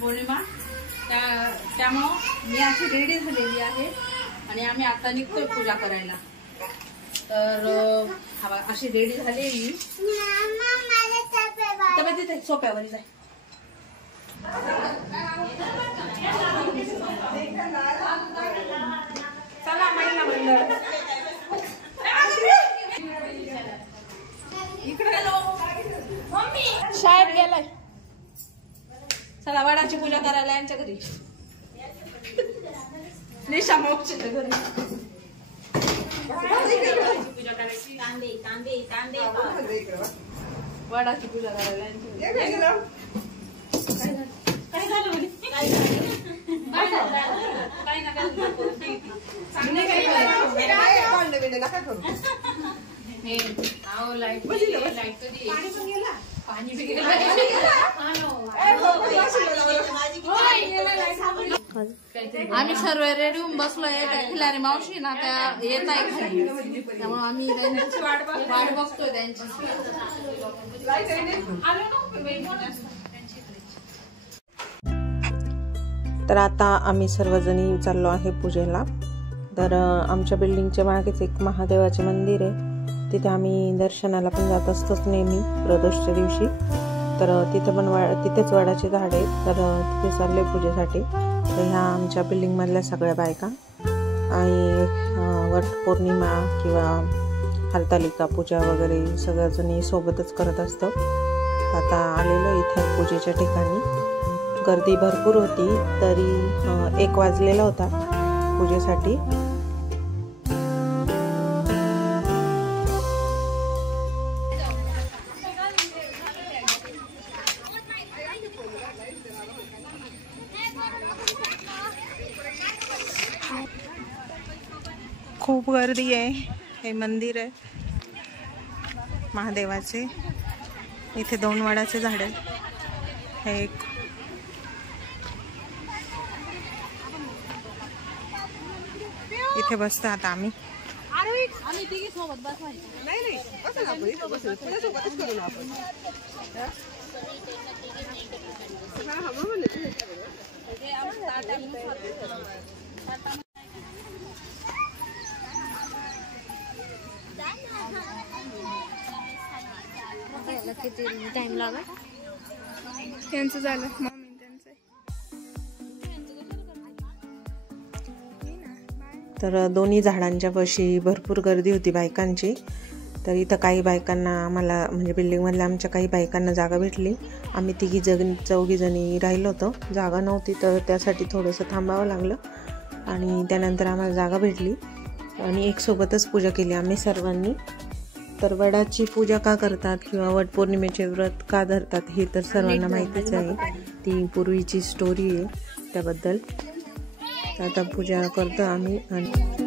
पौर्णिमा, त्यामुळं मी अशी रेडी झालेली आहे आणि आम्ही आता निघतोय पूजा करायला. तर अशी रेडी झालेली तर तिथे सोप्यावर जाय. चला महिला मंडळ शाळेत गेलाय. चला वडाची पूजा करायला यांच्या घरी, निशा मावशीच्या घरी वडाची पूजा करायला यांच्या घरी. काय झालं म्हणे? आम्ही सर्व रेडी होऊन बसलोय. खिलारी मावशी ना त्या येत आहे खाली, त्यामुळे आम्ही त्यांची वाट बघतोय त्यांची. तर आता आम्ही सर्वजणी चाललो आहे पूजेला. तर आमच्या बिल्डिंगच्या मागेच एक महादेवाचे मंदिर आहे, तिथे आम्ही दर्शनाला पण जात असतोच नेहमी प्रदोषच्या दिवशी. तर तिथे पण तिथेच वडाचे झाड आहेत, तर तिथे चालले पूजेसाठी. तर ह्या आमच्या बिल्डिंगमधल्या सगळ्या बायका आणि वट पौर्णिमा किंवा हरतालिका पूजा वगैरे सगळ्याजणी सोबतच करत असतो. आता आलेलो इथे पूजेच्या ठिकाणी. गर्दी भरपूर होती, तरी 1 वाजलेला होता पूजेसाठी. खूप गर्दी आहे. हे मंदिर आहे महादेवाचे. इथे 2 वडाचे झाड आहेत. हे एक इथे बसतो आता आम्ही. तिघी सोबत बसवायचं किती टाइम लागेल त्यांचं झालं. तर दोन्ही झाडांच्या पाशी भरपूर गर्दी होती बायकांची. तर इथं काही बायकांना, आम्हाला म्हणजे बिल्डिंगमधल्या आमच्या काही बायकांना जागा भेटली. आम्ही चौघी जणी राहिलो होतो, जागा नव्हती तर त्यासाठी थोडंसं थांबावं लागलं आणि त्यानंतर आम्हाला जागा भेटली आणि एकसोबतच पूजा केली आम्ही सर्वांनी. तर वडाची पूजा का करतात किंवा वट पौर्णिमेचे व्रत का धरतात हे तर सर्वांना माहितीच आहे. ती पूर्वीची स्टोरी आहे त्याबद्दल. आता पूजा करतो आम्ही. आणि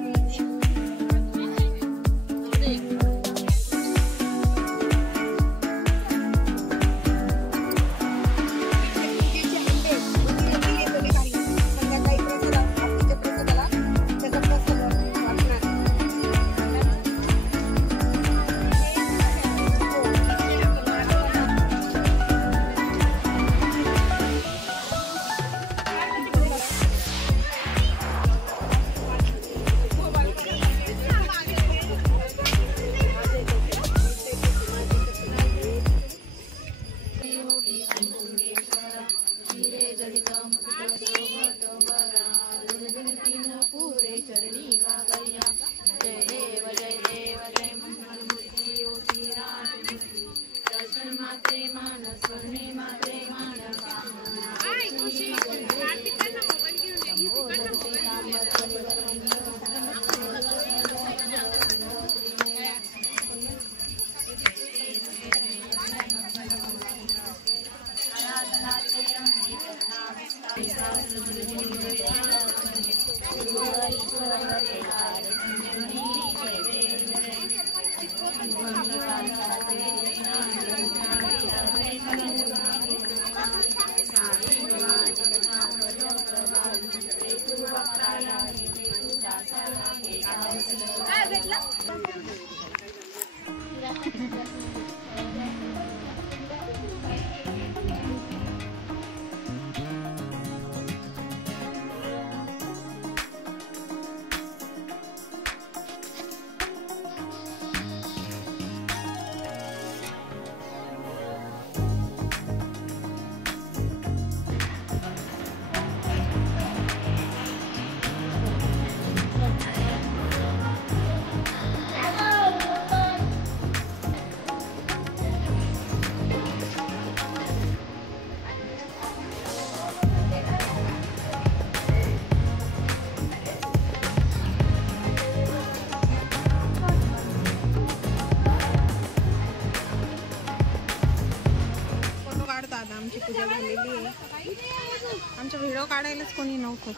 काढायलाच कोणी नव्हतं.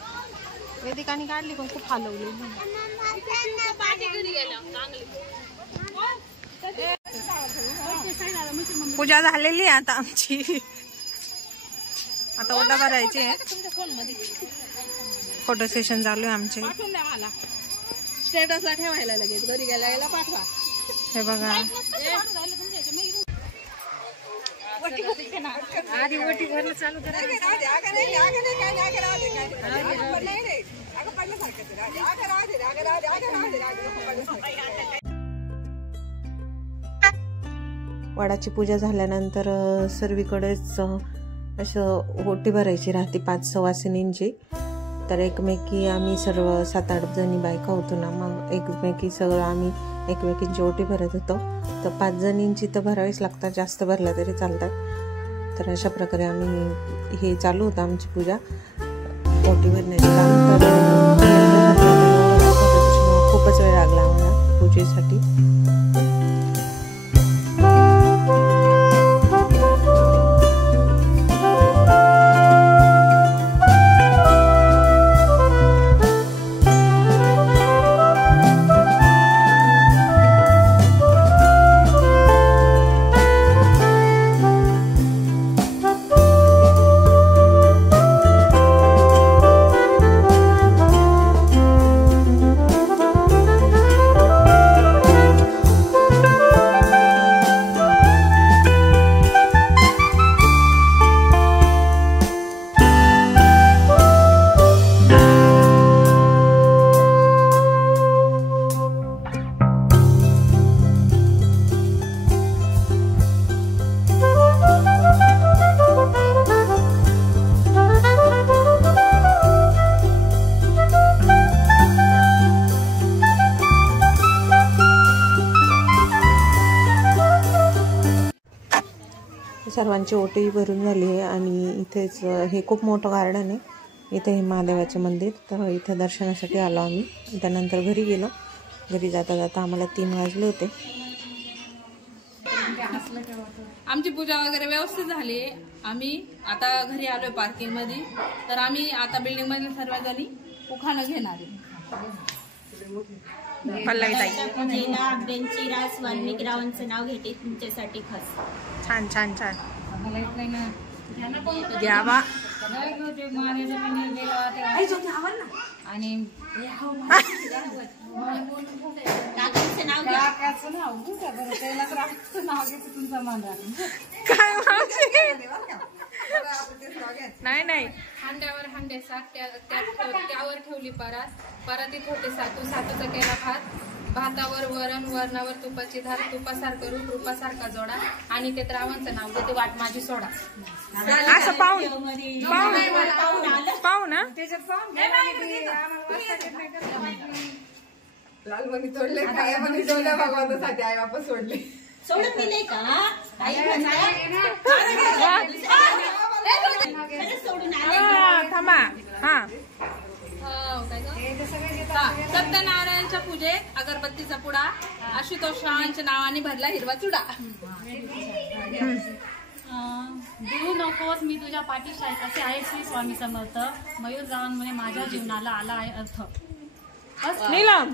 वेदिकाने काढली पण खूप हलवली. पूजा झालेली आहे आता आमची. आता ओटा भरायची आहे. फोटो सेशन चालू आहे आमचे. स्टेटसला ठेवायला लगेच घरी गेला पाठवा. हे बघा आधी ओटी भरणं चालू वडाची पूजा झाल्यानंतर सर्वीकडेच असं ओटी भरायची राहते 5 सवासिनींची. तर एकमेकी आम्ही सर्व 7-8 जणी बायका होतो ना, मग एकमेकी सगळं आम्ही एकमेकींची ओटी भरत होतो. तर 5 जणींची तर भरावीच लागतात, जास्त भरला तरी चालतात. तर अशा प्रकारे आम्ही हे चालू होतं आमची पूजा, ओटी भरण्याचे काम. तर खूपच वेळ लागला आम्हाला पूजेसाठी. सर्वांची ओटी भरून झाली आहे आणि इथेच हे खूप मोठं गार्डन आहे. इथे हे महादेवाचे मंदिर. तर इथे दर्शनासाठी आलो आम्ही. त्यानंतर घरी गेलो. घरी जाता जाता आम्हाला 3 वाजले होते. आमची पूजा वगैरे व्यवस्थित झाली. आम्ही आता घरी आलोय पार्किंग मध्ये. तर आम्ही आता बिल्डिंग मधील सर्वजणी उखाणं घेणार आहे. आंब्यांची रास वाल्मिकीरावांचं नाव घेते तुमच्यासाठी खास. छान छान छान घ्या बा. आणि नाही नाही हांड्यावर हांडे सात त्यावर ठेवली परात. परातीत होते सातू. सातूचा केला भात. भातावर वरण. वरणावर तुपाची धार. तुपासारखं रूप. रूपासारखा जोडा. आणि ते रावणचं नाव घेते वाट माझी सोडा. असं पाहून पाहू ना. लालमणी तोडले भगवंतासाठी आई बापा सोडले. सोडून दिले का सोडून आले. थांबा. हा सत्यनारायणच्या पूजेत अगरबत्तीचा पुडा. आशुतोष रावांच्या नावाने भरला हिरवा चुडा. देऊ नकोस मी तुझ्या पाठीशी आहे असे आहे श्री स्वामी समर्थ. मयूर जावांमुळे माझ्या जीवनाला आला आहे अर्थ. नीलम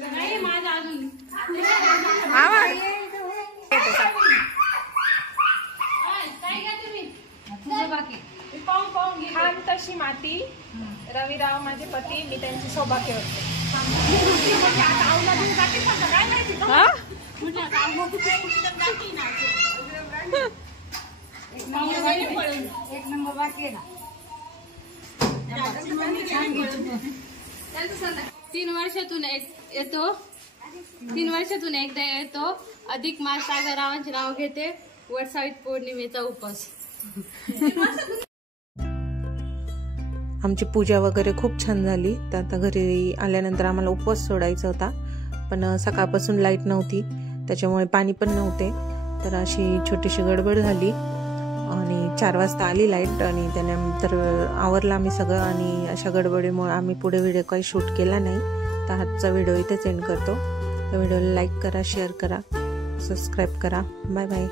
नाही माझ्या अजून खान तशी माती. रविराव माझे पती. मी त्यांची सौभाग्य होते. एक नंबर बाकी आहे ना. 3 वर्षातून येतो. 3 वर्षातून एकदा येतो. अधिक मास. सागररावांचे नाव घेते. वटसावित्री पौर्णिमेचा उपास. आमची पूजा वगैरे खूप छान झाली. तर आता घरी आल्यानंतर आम्हाला उपवास सोडायचा होता. पण सकाळपासून लाईट नव्हती, त्याच्यामुळे पाणी पण नव्हते. तर अशी छोटीशी गडबड झाली आणि 4 वाजता आली लाईट. आणि त्यानंतर आवरलं आम्ही सगळं. आणि अशा गडबडीमुळे आम्ही पुढे व्हिडिओ काही शूट केला नाही. तर आजचा व्हिडिओ इथेच एंड करतो. तर व्हिडिओला लाईक करा, शेअर करा, सबस्क्राईब करा. Bye bye.